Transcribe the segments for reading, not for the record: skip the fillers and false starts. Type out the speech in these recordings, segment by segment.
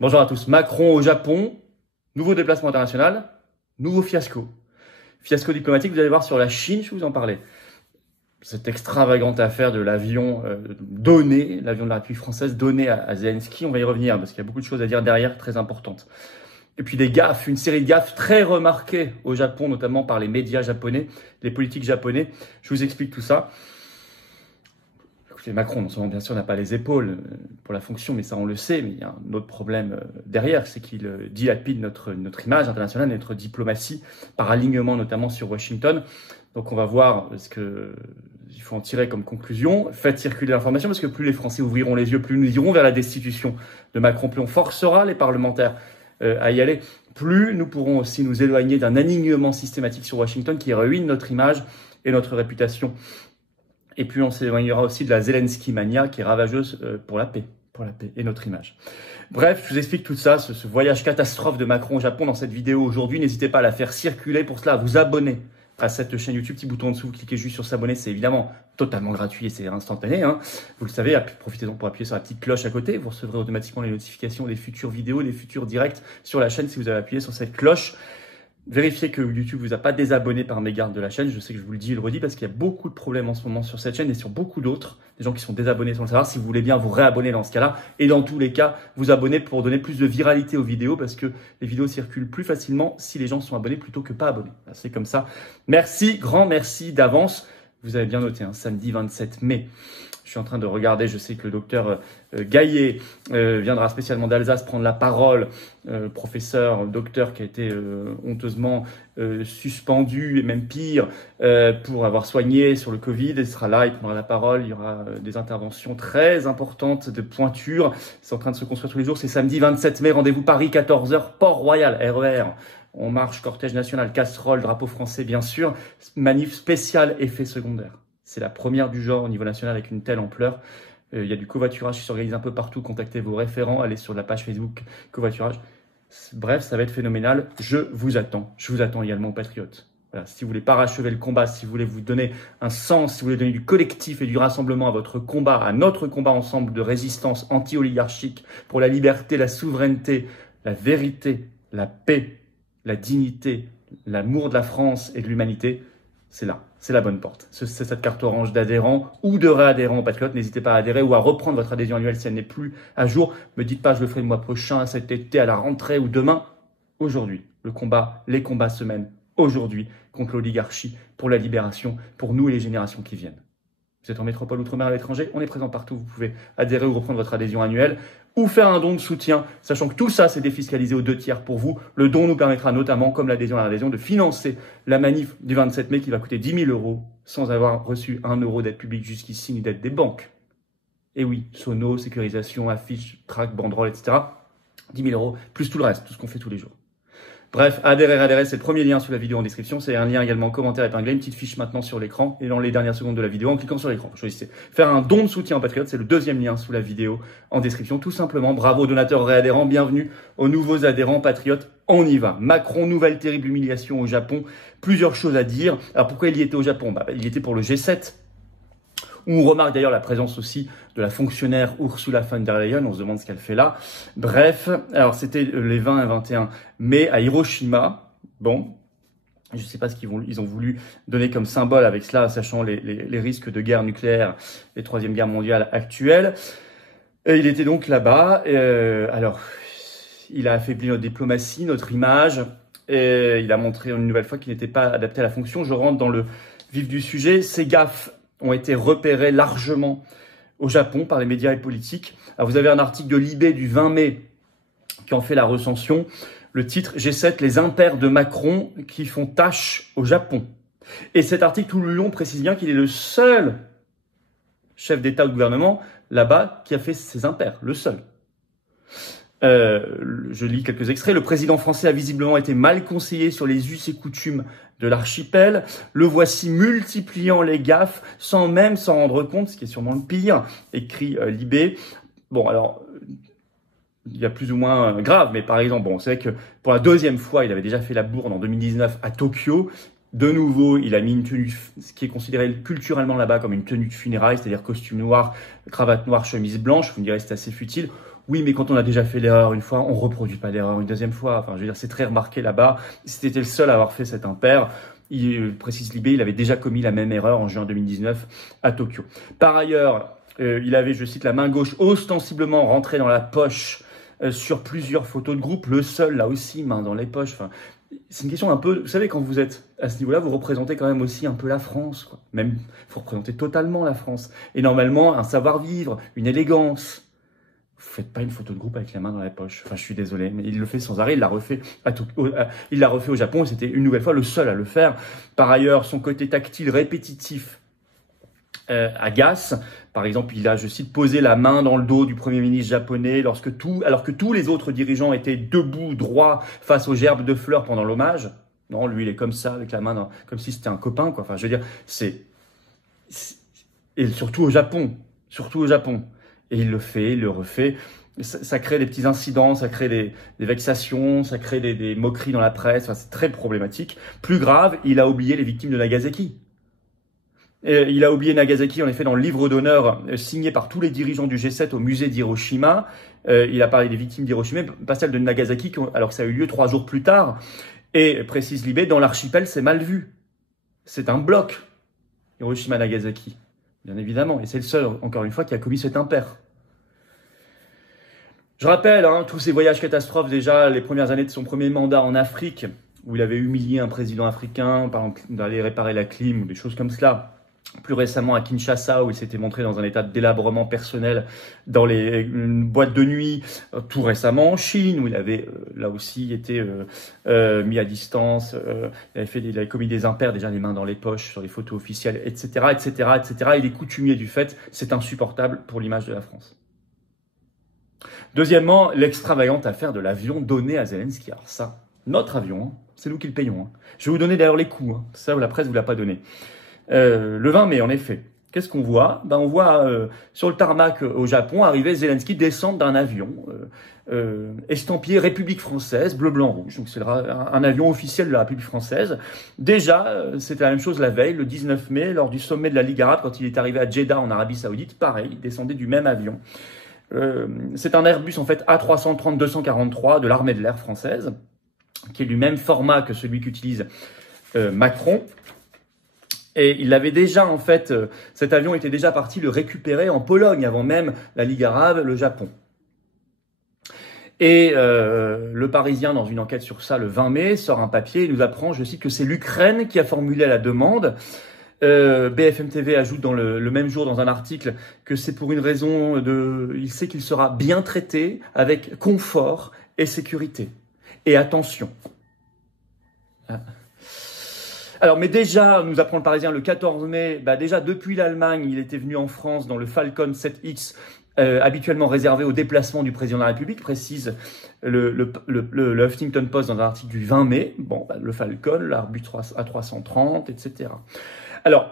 Bonjour à tous. Macron au Japon, nouveau déplacement international, nouveau fiasco. Fiasco diplomatique, vous allez voir sur la Chine, je vous en parlais. Cette extravagante affaire de l'avion donné, l'avion de la République française donné à Zelensky, on va y revenir parce qu'il y a beaucoup de choses à dire derrière, très importantes. Et puis des gaffes, une série de gaffes très remarquées au Japon, notamment par les médias japonais, les politiques japonais. Je vous explique tout ça. Écoutez, Macron, non seulement bien sûr n'a pas les épaules pour la fonction, mais ça on le sait, mais il y a un autre problème derrière, c'est qu'il dilapide notre image internationale, notre diplomatie, par alignement notamment sur Washington. Donc on va voir ce qu'il faut en tirer comme conclusion. Faites circuler l'information, parce que plus les Français ouvriront les yeux, plus nous irons vers la destitution de Macron, plus on forcera les parlementaires à y aller, plus nous pourrons aussi nous éloigner d'un alignement systématique sur Washington qui ruine notre image et notre réputation. Et puis on s'éloignera aussi de la Zelensky mania qui est ravageuse pour la paix et notre image. Bref, je vous explique tout ça, ce voyage catastrophe de Macron au Japon dans cette vidéo aujourd'hui. N'hésitez pas à la faire circuler, pour cela à vous abonner à cette chaîne YouTube, petit bouton en dessous, vous cliquez juste sur s'abonner, c'est évidemment totalement gratuit et c'est instantané, hein. Vous le savez, profitez-en pour appuyer sur la petite cloche à côté, vous recevrez automatiquement les notifications des futures vidéos, des futurs directs sur la chaîne si vous avez appuyé sur cette cloche. Vérifiez que YouTube vous a pas désabonné par mégarde de la chaîne. Je sais que je vous le dis et le redis parce qu'il y a beaucoup de problèmes en ce moment sur cette chaîne et sur beaucoup d'autres. Des gens qui sont désabonnés sans le savoir. Si vous voulez bien vous réabonner dans ce cas-là. Et dans tous les cas, vous abonner pour donner plus de viralité aux vidéos parce que les vidéos circulent plus facilement si les gens sont abonnés plutôt que pas abonnés. C'est comme ça. Merci, grand merci d'avance. Vous avez bien noté, hein, samedi 27 mai. Je suis en train de regarder, je sais que le docteur Gaillet viendra spécialement d'Alsace prendre la parole, professeur, docteur qui a été honteusement suspendu et même pire pour avoir soigné sur le Covid. Il sera là, il prendra la parole, il y aura des interventions très importantes de pointure. C'est en train de se construire tous les jours, c'est samedi 27 mai, rendez-vous Paris 14h, Port-Royal, RER. On marche, cortège national, casserole, drapeau français bien sûr, manif spécial effet secondaire. C'est la première du genre au niveau national avec une telle ampleur. Il y a du covoiturage qui s'organise un peu partout. Contactez vos référents, allez sur la page Facebook covoiturage. Bref, ça va être phénoménal. Je vous attends. Je vous attends également aux patriotes. Voilà, si vous voulez parachever le combat, si vous voulez vous donner un sens, si vous voulez donner du collectif et du rassemblement à votre combat, à notre combat ensemble de résistance anti-oligarchique pour la liberté, la souveraineté, la vérité, la paix, la dignité, l'amour de la France et de l'humanité, c'est là, c'est la bonne porte. C'est cette carte orange d'adhérents ou de réadhérents aux Patriotes. N'hésitez pas à adhérer ou à reprendre votre adhésion annuelle si elle n'est plus à jour. Me dites pas, je le ferai le mois prochain, cet été, à la rentrée ou demain. Aujourd'hui, le combat, les combats se mènent aujourd'hui contre l'oligarchie, pour la libération, pour nous et les générations qui viennent. Vous êtes en métropole, outre-mer, à l'étranger, on est présent partout. Vous pouvez adhérer ou reprendre votre adhésion annuelle ou faire un don de soutien, sachant que tout ça, c'est défiscalisé aux 2/3 pour vous. Le don nous permettra notamment, comme l'adhésion à l'adhésion, de financer la manif du 27 mai qui va coûter 10 000 € sans avoir reçu 1 euro d'aide publique jusqu'ici, ni d'aide des banques. Et oui, sono, sécurisation, affiches, tract, banderoles, etc. 10 000 €, plus tout le reste, tout ce qu'on fait tous les jours. Bref, adhérer, c'est le premier lien sous la vidéo en description. C'est un lien également en commentaire épinglé, une petite fiche maintenant sur l'écran et dans les dernières secondes de la vidéo en cliquant sur l'écran. Choisissez. Faire un don de soutien aux patriotes, c'est le deuxième lien sous la vidéo en description. Tout simplement, bravo donateurs réadhérents, bienvenue aux nouveaux adhérents patriotes. On y va. Macron, nouvelle terrible humiliation au Japon. Plusieurs choses à dire. Alors pourquoi il y était au Japon? Il y était pour le G7. Où on remarque d'ailleurs la présence aussi de la fonctionnaire Ursula von der Leyen, on se demande ce qu'elle fait là. Bref, alors c'était les 20 et 21 mai à Hiroshima. Bon, je ne sais pas ce ils ont voulu donner comme symbole avec cela, sachant les risques de guerre nucléaire, les troisième guerre mondiale actuelles. Et il était donc là-bas. Alors, il a affaibli notre diplomatie, notre image. Et il a montré une nouvelle fois qu'il n'était pas adapté à la fonction. Je rentre dans le vif du sujet. Ces gaffes ont été repérés largement au Japon par les médias et politiques. Alors vous avez un article de Libé du 20 mai qui en fait la recension. Le titre « G7, les impairs de Macron qui font tâche au Japon ». Et cet article tout le long précise bien qu'il est le seul chef d'État ou de gouvernement là-bas qui a fait ses impairs, le seul. Je lis quelques extraits. Le président français a visiblement été mal conseillé sur les us et coutumes de l'archipel. Le voici multipliant les gaffes sans même s'en rendre compte, ce qui est sûrement le pire, écrit Libé. Bon, alors, il y a plus ou moins grave, mais par exemple, bon, c'est vrai que pour la deuxième fois, il avait déjà fait la bourde en 2019 à Tokyo. De nouveau, il a mis une tenue, ce qui est considéré culturellement là-bas comme une tenue de funérailles, c'est-à-dire costume noir, cravate noire, chemise blanche. Vous me direz, c'est assez futile. Oui, mais quand on a déjà fait l'erreur une fois, on reproduit pas l'erreur une deuxième fois. Enfin, je veux dire, c'est très remarqué là-bas. C'était le seul à avoir fait cet impair. Il précise Libé, il avait déjà commis la même erreur en juin 2019 à Tokyo. Par ailleurs, il avait, je cite, la main gauche ostensiblement rentrée dans la poche sur plusieurs photos de groupe. Le seul, là aussi, main dans les poches. Enfin, c'est une question un peu... Vous savez, quand vous êtes à ce niveau-là, vous représentez quand même aussi un peu la France, quoi. Même, il faut représenter totalement la France. Et normalement, un savoir-vivre, une élégance. Vous faites pas une photo de groupe avec la main dans la poche. Enfin, je suis désolé, mais il le fait sans arrêt. Il l'a refait il l'a refait au Japon et c'était une nouvelle fois le seul à le faire. Par ailleurs, son côté tactile répétitif agace. Par exemple, il a, je cite, posé la main dans le dos du Premier ministre japonais alors que tous les autres dirigeants étaient debout, droits, face aux gerbes de fleurs pendant l'hommage. Non, lui, il est comme ça, avec la main comme si c'était un copain, quoi. Enfin, je veux dire, et surtout au Japon. Surtout au Japon. Et il le fait, il le refait. Ça crée des petits incidents, ça crée des vexations, ça crée des moqueries dans la presse. Enfin, c'est très problématique. Plus grave, il a oublié les victimes de Nagasaki. Et il a oublié Nagasaki, en effet, dans le livre d'honneur signé par tous les dirigeants du G7 au musée d'Hiroshima. Il a parlé des victimes d'Hiroshima, pas celles de Nagasaki, alors que ça a eu lieu 3 jours plus tard. Et, précise Libé, dans l'archipel, c'est mal vu. C'est un bloc, Hiroshima-Nagasaki, bien évidemment. Et c'est le seul, encore une fois, qui a commis cet impair. Je rappelle tous ces voyages catastrophes, déjà, les premières années de son premier mandat en Afrique, où il avait humilié un président africain, par exemple, d'aller réparer la clim ou des choses comme cela. Plus récemment à Kinshasa, où il s'était montré dans un état de délabrement personnel dans une boîte de nuit. Tout récemment en Chine, où il avait là aussi été mis à distance. Il avait commis des impairs, déjà les mains dans les poches, sur les photos officielles, etc., etc., etc. Il est coutumier du fait. C'est insupportable pour l'image de la France. Deuxièmement, l'extravagante affaire de l'avion donné à Zelensky. Alors ça, notre avion, c'est nous qui le payons. Je vais vous donner d'ailleurs les coûts. Ça, la presse ne vous l'a pas donné. Le 20 mai, en effet. Qu'est-ce qu'on voit? On voit sur le tarmac au Japon arriver Zelensky descendre d'un avion estampillé République française, bleu, blanc, rouge. Donc c'est un avion officiel de la République française. Déjà, c'était la même chose la veille, le 19 mai, lors du sommet de la Ligue arabe, quand il est arrivé à Jeddah en Arabie Saoudite. Pareil, il descendait du même avion. C'est un Airbus en fait A330-243 de l'armée de l'air française, qui est du même format que celui qu'utilise Macron. Et il avait déjà, en fait, cet avion était déjà parti le récupérer en Pologne, avant même la Ligue arabe, le Japon. Et le Parisien, dans une enquête sur ça, le 20 mai, sort un papier et nous apprend, je cite, que c'est l'Ukraine qui a formulé la demande. BFM TV ajoute dans le même jour, dans un article, que c'est pour une raison il sait qu'il sera bien traité avec confort et sécurité. Et attention. Alors, mais déjà, nous apprend le Parisien le 14 mai, déjà depuis l'Allemagne, il était venu en France dans le Falcon 7X, habituellement réservé au déplacement du président de la République, précise le Huffington Post dans un article du 20 mai. Bon, le Falcon, l'Airbus A330, etc. Alors,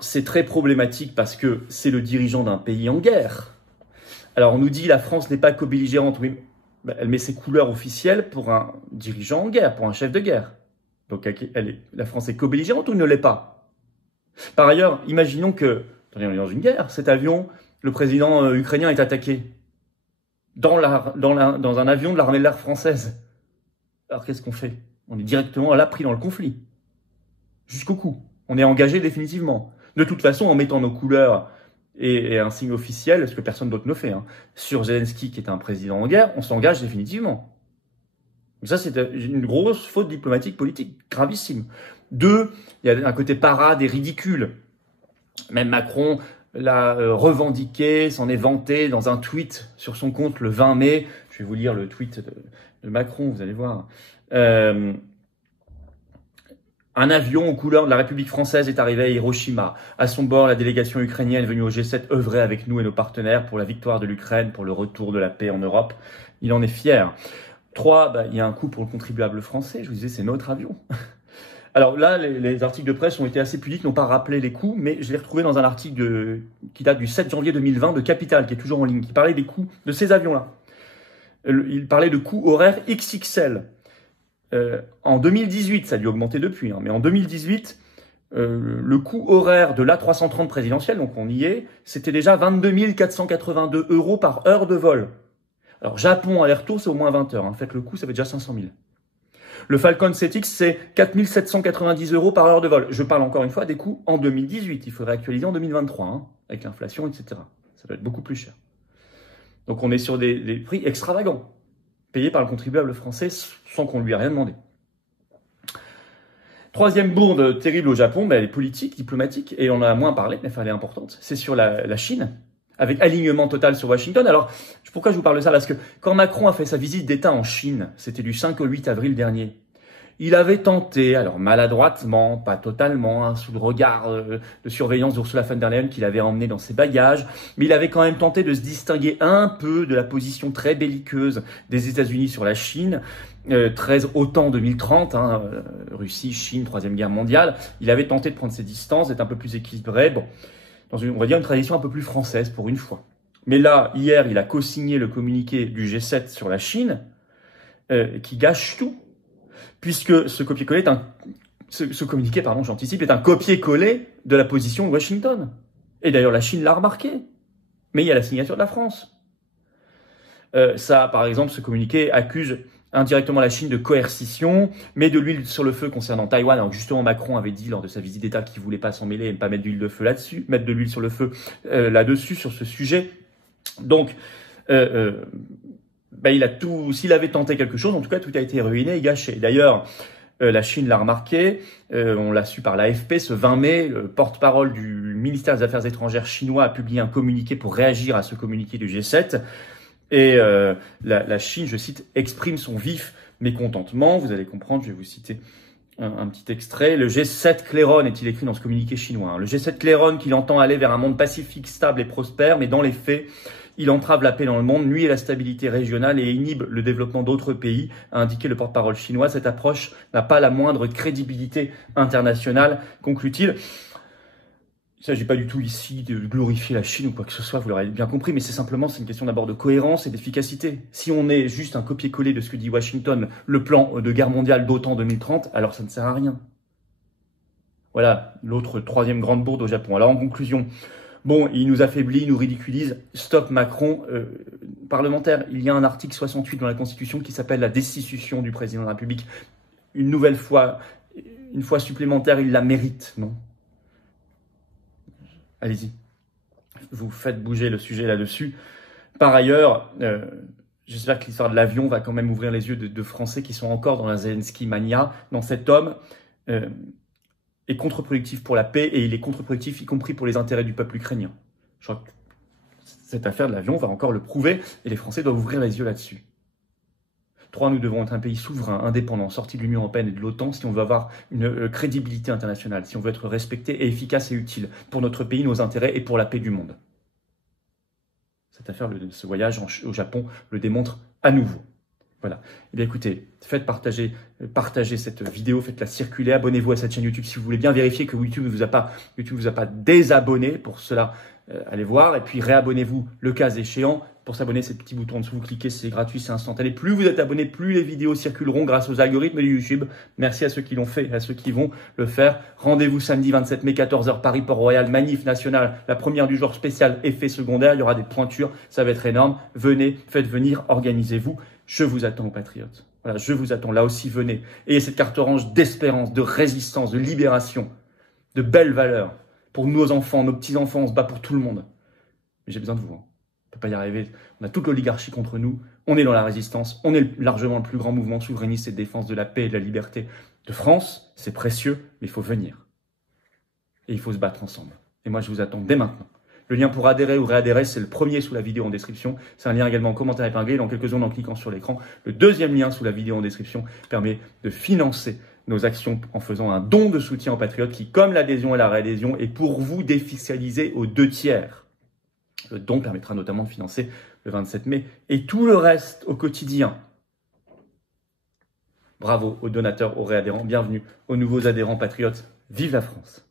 c'est très problématique parce que c'est le dirigeant d'un pays en guerre. Alors, on nous dit la France n'est pas co-belligérante, oui, elle met ses couleurs officielles pour un dirigeant en guerre, pour un chef de guerre. Donc, la France est co-belligérante ou ne l'est pas? Par ailleurs, imaginons que, on est dans une guerre, cet avion, le président ukrainien est attaqué dans un avion de l'armée de l'air française. Alors, qu'est-ce qu'on fait? On est directement là pris dans le conflit. Jusqu'au cou. On est engagé définitivement. De toute façon, en mettant nos couleurs et un signe officiel, ce que personne d'autre ne fait, sur Zelensky, qui est un président en guerre, on s'engage définitivement. Donc ça, c'est une grosse faute diplomatique politique, gravissime. 2, il y a un côté parade et ridicule. Même Macron l'a revendiqué, s'en est vanté dans un tweet sur son compte le 20 mai. Je vais vous lire le tweet de Macron, vous allez voir. Un avion aux couleurs de la République française est arrivé à Hiroshima. À son bord, la délégation ukrainienne venue au G7 œuvrait avec nous et nos partenaires pour la victoire de l'Ukraine, pour le retour de la paix en Europe. Il en est fier. 3, il y a un coût pour le contribuable français. Je vous disais, c'est notre avion. Alors là, les articles de presse ont été assez pudiques, n'ont pas rappelé les coûts, mais je l'ai retrouvé dans un article qui date du 7 janvier 2020 de Capital, qui est toujours en ligne, qui parlait des coûts de ces avions-là. Il parlait de coûts horaires XXL. En 2018, ça a dû augmenter depuis, mais en 2018, le coût horaire de l'A330 présidentielle, donc on y est, c'était déjà 22 482 € par heure de vol. Alors Japon aller-retour, c'est au moins 20 heures. Hein. Faites le coup, ça fait déjà 500 000. Le Falcon 7X, c'est 4 790 € par heure de vol. Je parle encore une fois des coûts en 2018. Il faudrait actualiser en 2023, hein, avec l'inflation, etc. Ça doit être beaucoup plus cher. Donc on est sur des prix extravagants, payés par le contribuable français sans qu'on lui ait rien demandé. Troisième bourde terrible au Japon, elle est politique, diplomatique, et on en a moins parlé, mais elle est importante. C'est sur la Chine, avec alignement total sur Washington. Alors, pourquoi je vous parle de ça? Parce que quand Macron a fait sa visite d'État en Chine, c'était du 5 au 8 avril dernier, il avait tenté, alors maladroitement, pas totalement, hein, sous le regard de surveillance d'Ursula von der Leyen qu'il avait emmené dans ses bagages, mais il avait quand même tenté de se distinguer un peu de la position très belliqueuse des États-Unis sur la Chine, très OTAN 2030, hein, Russie, Chine, Troisième Guerre mondiale. Il avait tenté de prendre ses distances, d'être un peu plus équilibré, bon, dans on va dire une tradition un peu plus française pour une fois. Mais là, hier, il a co-signé le communiqué du G7 sur la Chine, qui gâche tout. Puisque ce copier-coller ce communiqué, pardon, j'anticipe, est un copier-coller de la position de Washington. Et d'ailleurs, la Chine l'a remarqué. Mais il y a la signature de la France. Ça, par exemple, ce communiqué accuse indirectement la Chine de coercition, met de l'huile sur le feu concernant Taïwan. Alors justement, Macron avait dit lors de sa visite d'État qu'il voulait pas s'en mêler et ne pas mettre d'huile de feu là-dessus, mettre de l'huile sur le feu là-dessus, sur ce sujet. Donc, il a tout, s'il avait tenté quelque chose, en tout cas, tout a été ruiné et gâché. D'ailleurs, la Chine l'a remarqué, on l'a su par l'AFP, ce 20 mai, le porte-parole du ministère des Affaires étrangères chinois a publié un communiqué pour réagir à ce communiqué du G7. Et la Chine, je cite, exprime son vif mécontentement. Vous allez comprendre, je vais vous citer un petit extrait. Le G7 claironne, est-il écrit dans ce communiqué chinois, hein. Le G7 claironne qu'il entend aller vers un monde pacifique, stable et prospère, mais dans les faits, il entrave la paix dans le monde, nuit à la stabilité régionale et inhibe le développement d'autres pays, a indiqué le porte-parole chinois. Cette approche n'a pas la moindre crédibilité internationale, conclut-il. Il ne s'agit pas du tout ici de glorifier la Chine ou quoi que ce soit, vous l'aurez bien compris, mais c'est une question d'abord de cohérence et d'efficacité. Si on est juste un copier-coller de ce que dit Washington, le plan de guerre mondiale d'OTAN 2030, alors ça ne sert à rien. Voilà, l'autre troisième grande bourde au Japon. Alors en conclusion, bon, il nous affaiblit, il nous ridiculise. Stop Macron, parlementaire. Il y a un article 68 dans la Constitution qui s'appelle la destitution du président de la République. Une nouvelle fois, une fois supplémentaire, il la mérite, non? Allez-y, vous faites bouger le sujet là-dessus. Par ailleurs, j'espère que l'histoire de l'avion va quand même ouvrir les yeux de Français qui sont encore dans la Zelensky mania. Dans cet homme est contre-productif pour la paix et il est contre-productif y compris pour les intérêts du peuple ukrainien. Je crois que cette affaire de l'avion va encore le prouver et les Français doivent ouvrir les yeux là-dessus. 3, nous devons être un pays souverain, indépendant, sorti de l'Union européenne et de l'OTAN si on veut avoir une crédibilité internationale, si on veut être respecté et efficace et utile pour notre pays, nos intérêts et pour la paix du monde. Cette affaire, ce voyage au Japon le démontre à nouveau. Voilà. Eh bien écoutez, faites partagez cette vidéo, faites-la circuler, abonnez-vous à cette chaîne YouTube si vous voulez bien vérifier que YouTube ne vous a pas désabonné. Pour cela, allez voir et puis réabonnez-vous le cas échéant. Pour s'abonner, c'est le petit bouton en dessous, vous cliquez, c'est gratuit, c'est instantané. Plus vous êtes abonné, plus les vidéos circuleront grâce aux algorithmes de YouTube. Merci à ceux qui l'ont fait et à ceux qui vont le faire. Rendez-vous samedi 27 mai, 14h, Paris, Port-Royal, manif nationale, la première du genre spécial, effet secondaire. Il y aura des pointures, ça va être énorme. Venez, faites venir, organisez-vous. Je vous attends aux patriotes. Voilà, je vous attends. Là aussi, venez. Ayez cette carte orange d'espérance, de résistance, de libération, de belles valeurs. Pour nos enfants, nos petits-enfants, on se bat pour tout le monde. Mais j'ai besoin de vous, hein. On ne peut pas y arriver. On a toute l'oligarchie contre nous. On est dans la résistance. On est largement le plus grand mouvement souverainiste et de défense de la paix et de la liberté de France. C'est précieux, mais il faut venir. Et il faut se battre ensemble. Et moi, je vous attends dès maintenant. Le lien pour adhérer ou réadhérer, c'est le premier sous la vidéo en description. C'est un lien également en commentaire épinglé. Dans quelques secondes, en cliquant sur l'écran, le deuxième lien sous la vidéo en description permet de financer nos actions en faisant un don de soutien aux patriotes qui, comme l'adhésion et la réadhésion, est pour vous défiscalisé aux 2/3. Le don permettra notamment de financer le 27 mai et tout le reste au quotidien. Bravo aux donateurs, aux réadhérents. Bienvenue aux nouveaux adhérents patriotes. Vive la France!